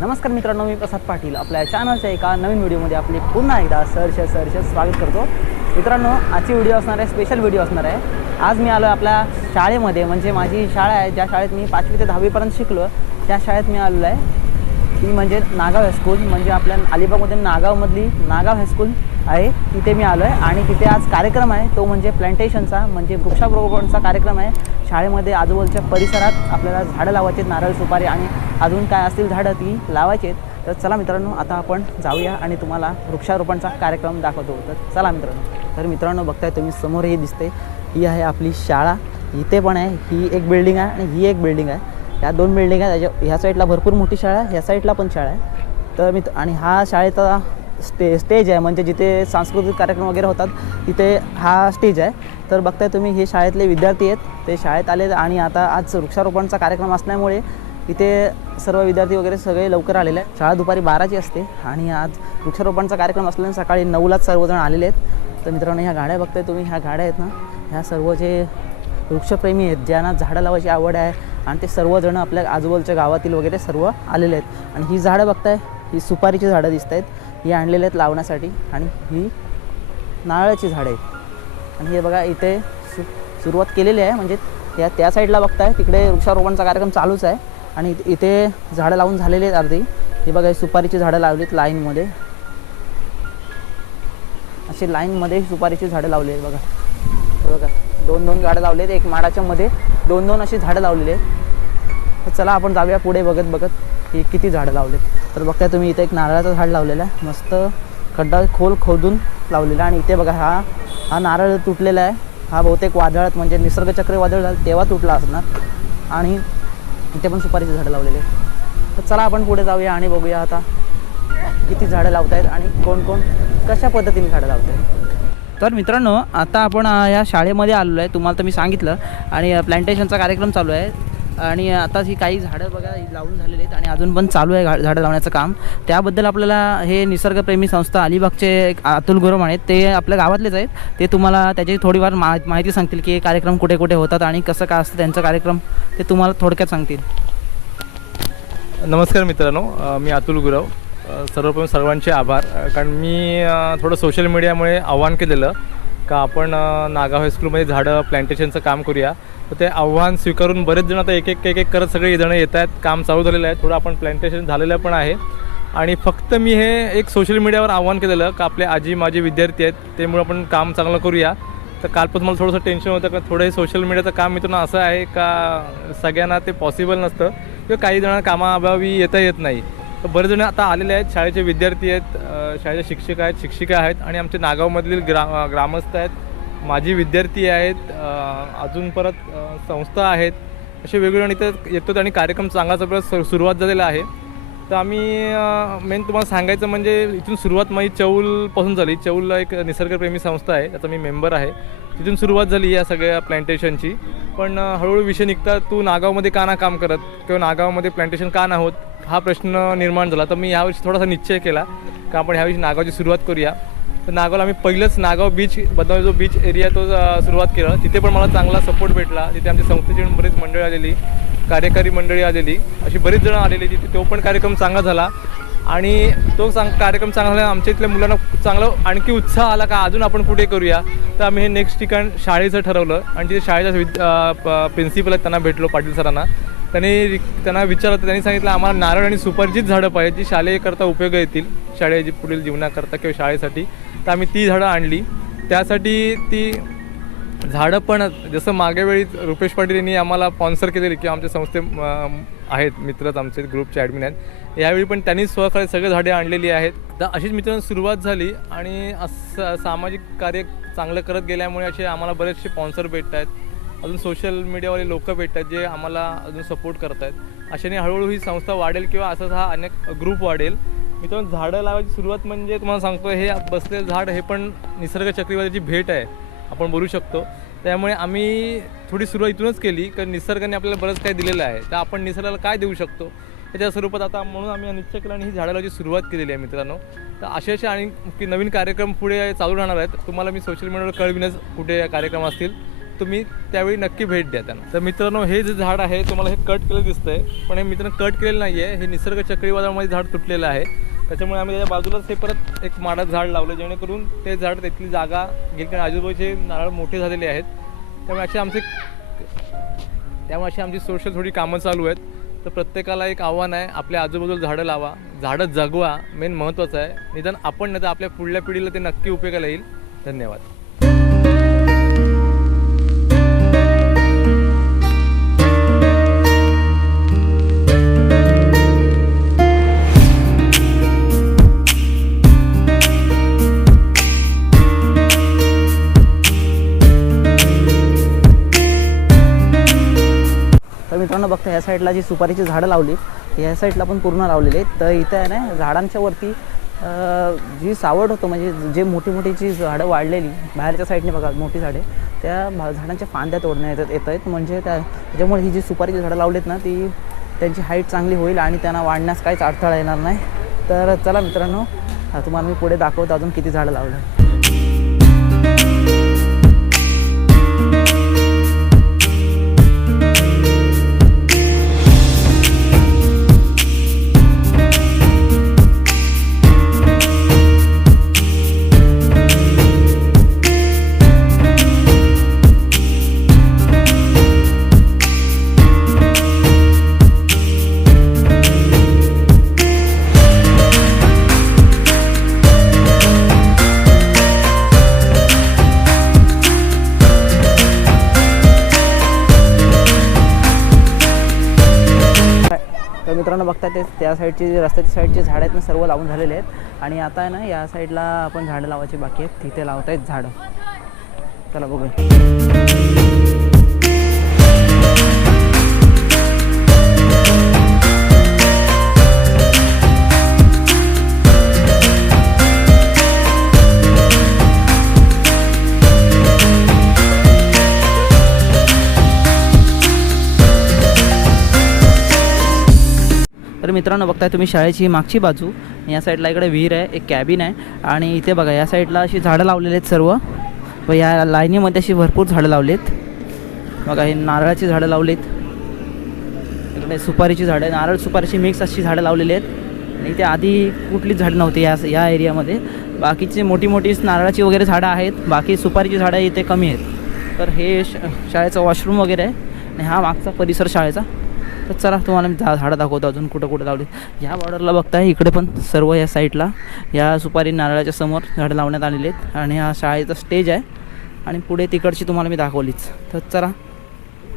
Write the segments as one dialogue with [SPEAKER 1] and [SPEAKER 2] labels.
[SPEAKER 1] नमस्कार मित्रांनो मी प्रसाद पाटील. आपल्या चॅनलच्या एका नवीन व्हिडिओमध्ये आपले पुन्हा एकदा सहर्ष सहर्ष स्वागत करतो. मित्रांनो आजची व्हिडिओ असणार आहे स्पेशल व्हिडिओ असणार आहे. आज मी आलो आपल्या शाळेमध्ये म्हणजे माझी शाळा आहे ज्या शाळेत मी पाचवी ते दहावीपर्यंत शिकलो त्या शाळेत मी आलेलो आहे. ती म्हणजे नागाव हायस्कूल म्हणजे आपल्या अलिबागमध्ये नागावमधली नागाव हायस्कूल आहे. तिथे मी आलो आहे आणि तिथे आज कार्यक्रम आहे. तो म्हणजे प्लॅन्टेशनचा म्हणजे वृक्षारोपणचा कार्यक्रम आहे. शाळेमध्ये आजूबाजूच्या परिसरात आपल्याला झाडं लावायचे नारळ सुपारी आणि अजून काय असतील झाडं ती लावायची आहेत तर चला मित्रांनो आता आपण जाऊया आणि तुम्हाला वृक्षारोपणचा कार्यक्रम दाखवतो. तर चला मित्रांनो. तर मित्रांनो बघताय तुम्ही समोरही दिसते ही आहे आपली शाळा. इथे पण आहे. ही एक बिल्डिंग आहे आणि ही एक बिल्डिंग आहे. या दोन बिल्डिंग आहे. त्याच्या ह्या साईडला भरपूर मोठी शाळा आहे. ह्या साईडला पण शाळा आहे. तर मित्र आणि हा शाळेचा स्टे स्टेज आहे. म्हणजे जिथे सांस्कृतिक कार्यक्रम वगैरे होतात तिथे हा स्टेज आहे. तर बघताय तुम्ही हे शाळेतले विद्यार्थी आहेत. ते शाळेत आले आणि आता आज वृक्षारोपणचा कार्यक्रम असल्यामुळे इथे सर्व विद्यार्थी वगैरे सगळे लवकर आलेले आहेत. शाळा दुपारी बाराची असते आणि आज वृक्षारोपणचा कार्यक्रम असल्याने सकाळी नऊलाच सर्वजण आलेले आहेत. तर मित्रांनो ह्या गाड्या बघताय तुम्ही ह्या गाड्या आहेत ना ह्या सर्व जे वृक्षप्रेमी आहेत ज्यांना झाडं लावायची आवड आहे आणि ते सर्वजण आपल्या आजूबाजूच्या गावातील वगैरे सर्व आलेले आहेत. आणि ही झाडं बघताय ही सुपारीची झाडं दिसत आहेत ही आणलेली आहेत लावण्यासाठी आणि ही नारळाची झाडं आहेत. आणि हे बघा इथे सु सुरुवात केलेली आहे म्हणजे त्या त्या साईडला बघताय तिकडे वृक्षारोपणचा कार्यक्रम चालूच आहे. आणि इथे- इथे झाडं लावून झालेली आहेत अर्धी. ही बघा सुपारीची झाडं लावलीत लाईनमध्ये. अशी लाईनमध्ये सुपारीची झाडं लावली आहेत बघा. बघा दोन दोन झाडं लावले आहेत. एक माडाच्या मध्ये दोन दोन अशी झाडं लावलेली आहेत. तर चला आपण जाऊया पुढे बघत बघत की किती झाडं लावलेत. तर बघताय तुम्ही इथे एक नारळाचं झाड लावलेलं आहे. मस्त खड्डा खोल खोदून लावलेला आणि इथे बघा हा हा नारळ तुटलेला आहे. हा बहुतेक वादळात म्हणजे निसर्ग चक्रीवादळ झालं तेव्हा तुटला असणार. आणि इथे पण सुपारीची झाडं लावलेले. आहेत तर चला आपण पुढे जाऊया आणि बघूया आता किती झाडं लावतायत आहेत आणि कोण कोण कशा पद्धतीने झाडं लावत आहेत तर मित्रांनो आता आपण या शाळेमध्ये आलेलो आहे. तुम्हाला तर मी सांगितलं. आणि प्लांटेशनचा कार्यक्रम चालू आहे. आणि आता ही काही झाडं बघा ही लावून झालेली आहेत आणि अजून पण चालू आहे घा- झाडं लावण्याचं काम. त्याबद्दल आपल्याला हे निसर्गप्रेमी संस्था अलिबागचे एक अतुल गुरम आहेत. ते आपल्या गावातलेच आहेत. ते तुम्हाला त्याची थोडीफार मा माहिती सांगतील की कार्यक्रम कुठे कुठे होतात आणि कसं काय असतं त्यांचा कार्यक्रम ते तुम्हाला थोडक्यात सांगतील.
[SPEAKER 2] नमस्कार मित्रांनो मी अतुल गुरव. सर्वप्रथम सर्वांचे आभार. कारण मी थोडं सोशल मीडियामुळे आव्हान केलेलं का आपण नागाव हायस्कूलमध्ये झाडं प्लांटेशनचं काम करूया. तर ते आव्हान स्वीकारून बरेच जण आता एक एक एक एक करत सगळे जण येत आहेत. काम चालू झालेलं आहे. थोडं आपण प्लॅन्टेशन झालेलं पण आहे. आणि फक्त मी हे एक सोशल मीडियावर आव्हान केलेलं का आपले आजी माझे विद्यार्थी आहेत त्यामुळे आपण काम चांगलं करूया. तर कालपासून मला थोडंसं टेन्शन होतं का थोडं हे सोशल मीडियाचं काम मित्रांनो असं आहे का सगळ्यांना ते पॉसिबल नसतं. किंवा काही जणांना कामाअभावी येता येत नाही. तर बरेच जण आता आलेले आहेत. शाळेचे विद्यार्थी आहेत शाळेचे शिक्षक आहेत शिक्षिका आहेत आणि आमचे नागावमधील ग्रा ग्रामस्थ आहेत. माझी विद्यार्थी आहेत अजून परत संस्था आहेत असे वेगवेगळे इथं येतो आणि कार्यक्रम चांगला सगळं सुरुवात झालेला आहे. तर आम्ही मेन तुम्हाला सांगायचं म्हणजे इथून सुरुवात माझी चौलपासून झाली. चौलला एक निसर्गप्रेमी संस्था आहे त्याचा मी मेंबर आहे. तिथून सुरुवात झाली या सगळ्या प्लॅन्टेशनची पण हळूहळू विषय निघता तू नागावमध्ये का ना काम करत किंवा नागावमध्ये प्लांटेशन का ना होत हा प्रश्न निर्माण झाला. तर मी यावर्षी थोडासा निश्चय केला का आपण ह्यावेळी नागावची सुरुवात करूया. तर नागावला आम्ही पहिलंच नागाव बीच बदनामी जो बीच एरिया तो सुरुवात केला. तिथे पण मला चांगला सपोर्ट भेटला. तिथे आमच्या संस्थेची बरीच मंडळी आलेली कार्यकारी मंडळी आलेली. अशी बरीच जणं आलेली तिथे. तो पण कार्यक्रम चांगला झाला. आणि तो सांग कार्यक्रम चांगला झाला. आमच्या इथल्या मुलांना चांगला आणखी उत्साह आला का अजून आपण कुठे करूया. तर आम्ही हे नेक्स्ट ठिकाण शाळेचं ठरवलं. आणि तिथे शाळेच्या विद प्रिन्सिपल आहेत त्यांना भेटलो पाटील सरांना. त्यांनी त्यांना विचारलं तर त्यांनी सांगितलं आम्हाला नारळ आणि सुपरजित झाडं पाहिजे जी शालेकरता उपयोग येतील. शाळेची पुढील जीवनाकरता किंवा शाळेसाठी. तर आम्ही ती झाडं आणली. त्यासाठी ती झाडं पण जसं मागे वेळी रुपेश पाटील यांनी आम्हाला स्पॉन्सर केलेली किंवा आमच्या संस्थे आहेत मित्रच आमचे ग्रुपचे ॲडमिन आहेत. यावेळी पण त्यांनी स्वखरे सगळे झाडे आणलेली आहेत. तर अशीच मित्रांनो सुरुवात झाली आणि असं सामाजिक कार्य चांगलं करत गेल्यामुळे असे आम्हाला बरेचसे स्पॉन्सर भेटत आहेत. अजून सोशल मीडियावाले लोक भेटतात जे आम्हाला अजून सपोर्ट करत आहेत. अशाने हळूहळू ही संस्था वाढेल किंवा असंच हा अनेक ग्रुप वाढेल. मित्रांनो झाडं लावायची सुरुवात म्हणजे तुम्हाला सांगतो हे बसलेलं झाड हे पण निसर्ग चक्रीवादळाची भेट आहे आपण बोलू शकतो. त्यामुळे आम्ही थोडी सुरुवात इथूनच केली कारण निसर्गाने आपल्याला बरंच काही दिलेलं आहे. तर आपण निसर्गाला काय देऊ शकतो? त्याच्या स्वरूपात आता म्हणून आम्ही निश्चय केला आणि ही झाडं लावायची सुरुवात केलेली आहे मित्रांनो. तर असे असे आणि की नवीन कार्यक्रम पुढे चालू राहणार आहेत. तुम्हाला मी सोशल मीडियावर कळविण्यास कुठे कार्यक्रम असतील. तुम्ही त्यावेळी नक्की भेट द्या त्यांना. तर मित्रांनो हे जे झाड आहे तुम्हाला हे कट केलं दिसतंय. पण हे मित्रांनो कट केलेलं नाही आहे हे निसर्ग चक्रीवादळामध्ये झाड तुटलेलं आहे. त्याच्यामुळे आम्ही त्याच्या बाजूलाच हे परत एक माडात झाड लावलं जेणेकरून ते झाड तिथली जागा घेईल. कारण आजूबाजूचे नारळ मोठे झालेले आहेत. त्यामुळे असे आमचे त्यामुळे अशी आमची सोशल थोडी कामं चालू आहेत. तर प्रत्येकाला एक आव्हान आहे आपल्या आजूबाजूला झाडं लावा. झाडं जगवा मेन महत्त्वाचं आहे. निदान आपण नाही तर आपल्या पुढल्या पिढीला ते नक्की उपयोगाला येईल. धन्यवाद.
[SPEAKER 1] मित्रांनो बघता ह्या साईडला जी सुपारीची झाडं लावली ह्या साईडला पण पूर्ण लावलेली आहेत. तर इथं आहे ना झाडांच्या वरती जी सावड होतं म्हणजे जे मोठी मोठी जी झाडं वाढलेली बाहेरच्या साईडने बघा मोठी झाडे त्या भा- झाडांच्या फांद्या तोडण्यात येतात येत आहेत म्हणजे त्या त्याच्यामुळे ही जी सुपारीची झाडं लावलीत ना ती त्यांची हाईट चांगली होईल आणि त्यांना वाढण्यास काहीच अडथळा येणार नाही. तर चला मित्रांनो तुम्हाला मी पुढे दाखवतो अजून किती झाडं लावलं. तर मित्रांनो बघता ते त्या साईडची रस्त्याच्या साईडची झाडं आहेत ना सर्व लावून झालेले आहेत. आणि आता आहे ना या साईडला आपण झाडं लावायची बाकी आहेत. तिथे लावत आहेत झाडं. चला बघूया. मित्रांनो बघताय तुम्ही शाळेची मागची बाजू. या साईडला इकडे विहीर आहे एक कॅबिन आहे. आणि इथे बघा या साईडला अशी झाडं लावलेली आहेत सर्व. व या लाईनीमध्ये अशी भरपूर झाडं लावलीत. बघा हे नारळाची झाडं लावलीत. इकडे सुपारीची झाडं नारळ सुपारीची मिक्स अशी झाडं लावलेली आहेत. आणि इथे आधी कुठलीच झाडं नव्हती या या एरियामध्ये. बाकीची मोठी मोठी नारळाची वगैरे झाडं आहेत. बाकी सुपारीची झाडं इथे कमी आहेत. तर हे शाळेचं वॉशरूम वगैरे आहे. आणि हा मागचा परिसर शाळेचा. तर चला तुम्हाला मी झा झाडं दाखवतो अजून कुठं कुठं लावली. ह्या बॉर्डरला बघताय इकडे पण सर्व या साईडला या सुपारी नारळाच्या समोर झाडं लावण्यात आलेली आहेत. आणि हा शाळेचा स्टेज आहे. आणि पुढे तिकडची तुम्हाला मी दाखवलीच. तर चला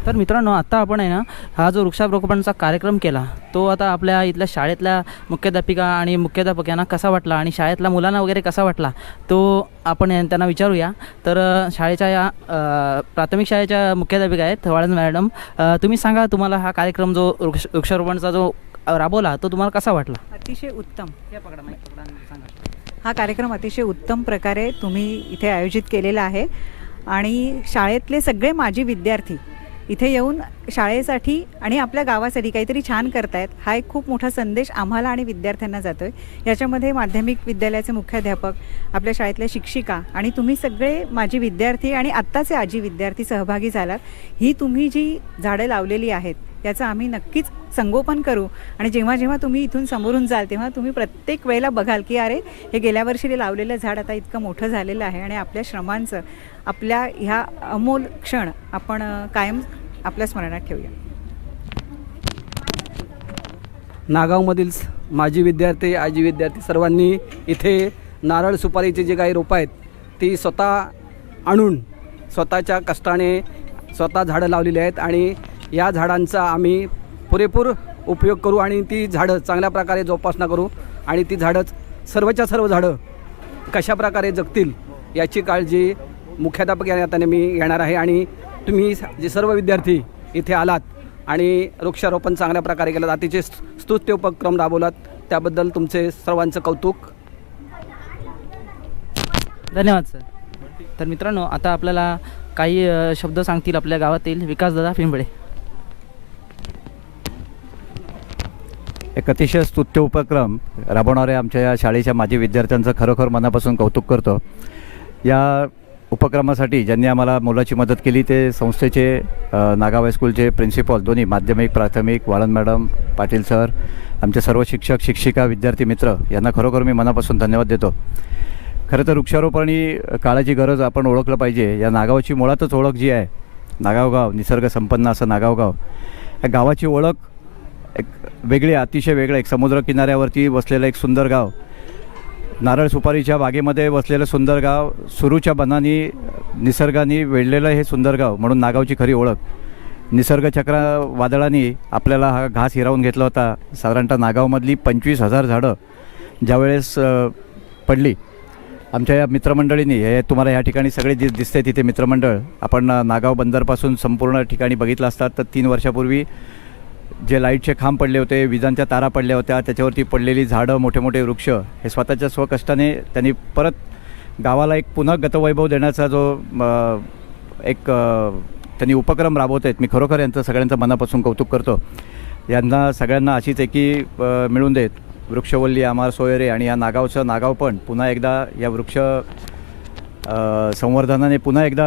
[SPEAKER 1] तर मित्रांनो आता आपण आहे ना हा जो वृक्षारोपणाचा कार्यक्रम केला तो आता आपल्या इथल्या शाळेतल्या मुख्याध्यापिका आणि मुख्याध्यापक यांना कसा वाटला आणि शाळेतल्या मुलांना वगैरे कसा वाटला तो आपण त्यांना विचारूया. तर शाळेच्या या प्राथमिक शाळेच्या मुख्याध्यापिका आहेत वाळंज मॅडम. तुम्ही सांगा तुम्हाला हा कार्यक्रम जो वृक्ष वृक्षारोपणचा जो राबवला तो तुम्हाला कसा वाटला?
[SPEAKER 3] अतिशय उत्तम.
[SPEAKER 1] या पकडा माईक पकडा आणि सांगा.
[SPEAKER 3] हा कार्यक्रम अतिशय उत्तम प्रकारे तुम्ही इथे आयोजित केलेला आहे. आणि शाळेतले सगळे माजी विद्यार्थी इथे येऊन शाळेसाठी आणि आपल्या गावासाठी काहीतरी छान करतायत हा एक खूप मोठा संदेश आम्हाला आणि विद्यार्थ्यांना जातो आहे याच्यामध्ये माध्यमिक विद्यालयाचे मुख्याध्यापक आपल्या शाळेतल्या शिक्षिका आणि तुम्ही सगळे माझी विद्यार्थी आणि आत्ताचे आजी विद्यार्थी सहभागी झालात. ही तुम्ही जी झाडं लावलेली आहेत याचं आम्ही नक्कीच संगोपन करू. आणि जेव्हा जेव्हा तुम्ही इथून समोरून जाल तेव्हा तुम्ही प्रत्येक वेळेला बघाल की अरे हे गेल्या वर्षी लावलेलं झाड आता इतकं मोठं झालेलं आहे आणि आपल्या श्रमांचं आपल्या ह्या अमोल क्षण आपण कायम आपल्या स्मरणात ठेवूया.
[SPEAKER 4] नागावमधील माजी विद्यार्थी आजी विद्यार्थी सर्वांनी इथे नारळ सुपारीचे जे काही रोपं आहेत ती स्वतः आणून स्वतःच्या कष्टाने स्वतः झाडं लावलेली आहेत आणि या झाडांचा आम्ही पुरेपूर उपयोग करू आणि ती झाडं चांगल्या प्रकारे जोपासना करू आणि ती झाडं सर्वच्या सर्व झाडं कशा प्रकारे जगतील याची काळजी मुख्याध्यापक या नात्याने मी घेणार आहे. आणि तुम्ही जे सर्व विद्यार्थी इथे आलात आणि वृक्षारोपण चांगल्या प्रकारे केलं अतिशय स्तुत्य उपक्रम राबवलात त्याबद्दल तुमचे सर्वांचं कौतुक.
[SPEAKER 1] धन्यवाद सर. तर मित्रांनो आता आपल्याला काही शब्द सांगतील आपल्या गावातील विकासदादा पिंबळे.
[SPEAKER 5] एक अतिशय स्तुत्य उपक्रम राबवणाऱ्या आमच्या या शाळेच्या माजी विद्यार्थ्यांचं खरोखर मनापासून कौतुक करतो. या उपक्रमासाठी ज्यांनी आम्हाला मोलाची मदत केली ते संस्थेचे नागाव हायस्कूलचे प्रिन्सिपॉल दोन्ही माध्यमिक प्राथमिक वाळंद मॅडम पाटील सर आमचे सर्व शिक्षक शिक्षिका विद्यार्थी मित्र यांना खरोखर मी मनापासून धन्यवाद देतो. खरं तर वृक्षारोपण ही काळाची गरज आपण ओळखलं पाहिजे. या नागावची मुळातच ओळख जी आहे नागाव गाव निसर्ग संपन्न असं नागाव गाव या गावाची ओळख एक वेगळी अतिशय वेगळं एक समुद्रकिनाऱ्यावरती वसलेलं एक सुंदर गाव. नारळ सुपारीच्या बागेमध्ये वसलेलं सुंदर गाव सुरूच्या बनानी निसर्गाने वेढलेलं हे सुंदर गाव म्हणून नागावची खरी ओळख. निसर्गचक्र वादळाने आपल्याला हा घास हिरावून घेतला होता. साधारणतः नागावमधली पंचवीस हजार झाडं ज्यावेळेस पडली. आमच्या या मित्रमंडळींनी हे तुम्हाला या ठिकाणी सगळे दि दिसते तिथे मित्रमंडळ. आपण नागाव बंदरपासून संपूर्ण ठिकाणी बघितलं असतात तर तीन वर्षापूर्वी जे लाईटचे खांब पडले होते विजांच्या तारा पडल्या होत्या त्याच्यावरती पडलेली झाडं मोठे मोठे वृक्ष हे स्वतःच्या स्वकष्टाने त्यांनी परत गावाला एक पुन्हा गतवैभव देण्याचा जो एक त्यांनी उपक्रम राबवत आहेत मी खरोखर यांचं सगळ्यांचं मनापासून कौतुक करतो. यांना सगळ्यांना अशीच एकी मिळून देत. वृक्षवल्ली आमार सोयरे आणि या नागावचं नागाव पण पुन्हा एकदा या वृक्ष संवर्धनाने पुन्हा एकदा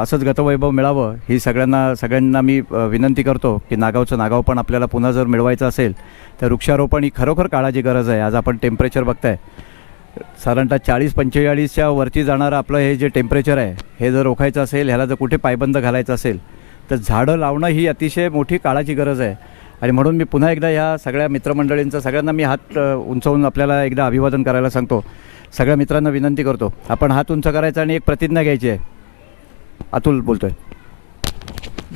[SPEAKER 5] असंच गतवैभव मिळावं ही सगळ्यांना सगळ्यांना मी विनंती करतो की नागावचं नागाव पण आपल्याला पुन्हा जर मिळवायचं असेल तर वृक्षारोपण ही खरोखर काळाची गरज आहे. आज आपण टेम्परेचर बघताय. साधारणतः चाळीस पंचेचाळीसच्या वरती जाणारं आपलं हे जे टेम्परेचर आहे हे जर रोखायचं असेल ह्याला जर कुठे पायबंद घालायचं असेल तर झाडं लावणं ही अतिशय मोठी काळाची गरज आहे. आणि म्हणून मी पुन्हा एकदा ह्या सगळ्या मित्रमंडळींचं सगळ्यांना मी हात उंचावून आपल्याला एकदा अभिवादन करायला सांगतो. सगळ्या मित्रांना विनंती करतो. आपण हात उंच करायचा आणि एक प्रतिज्ञा घ्यायची आहे. अतुल बोलतोय.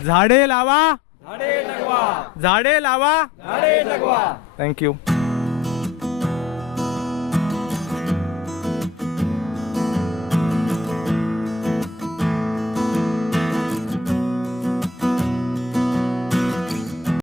[SPEAKER 2] झाडे लावा. झाडे लावा. थँक्यू